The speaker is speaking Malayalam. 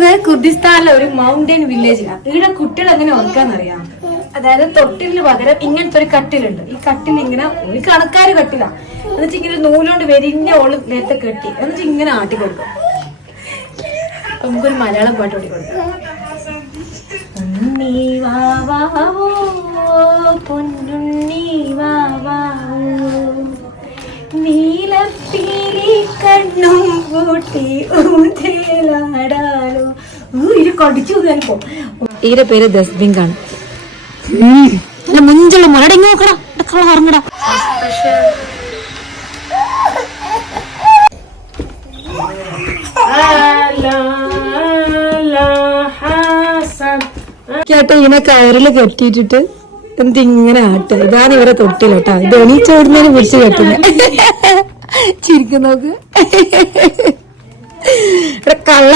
ഉള്ളത് കുർദിസ്ഥാനിലെ ഒരു മൗണ്ടൻ വില്ലേജിലാണ് ഇവിടെ കുട്ടികൾ എങ്ങനെ ഓർക്കാന്നറിയാം? അതായത് തൊട്ടിലിന് പകരം ഇങ്ങനത്തെ ഒരു കട്ടിലുണ്ട്. ഈ കട്ടിൽ ഇങ്ങനെ ഒരു കണക്കാര് കട്ടിലാ. എന്നിട്ട് ഇങ്ങനെ നൂലുകൊണ്ട് വെരിഞ്ഞ ഓൾ നേരത്തെ കെട്ടി. എന്നിട്ട് ഇങ്ങനെ ആട്ടി കൊടുക്കും. നമുക്കൊരു മലയാളം പാട്ട് പാടി കൊടുക്കാം. പൊന്നുണ്ണി കണ്ണും കൂട്ടി ഊതേലാടാലോ ഈരെ പേര് ദസ്ബിങ് ആണ്. മുഞ്ചുള്ള മുരടി നോക്കടാ. കള ഉറങ്ങടാ കേട്ടോ ഇങ്ങനെ കയറിൽ കെട്ടിയിട്ടിട്ട് എന്തിങ്ങനെ ആട്ട? ഇതാണ് ഇവരെ തൊട്ടില്ല കേട്ടോ. ഇത് എണീച്ചോടുന്നതിന് പിടിച്ച് കെട്ടില്ല ചിരിക്കുന്നോക്ക് ഇവിടെ കള്ള.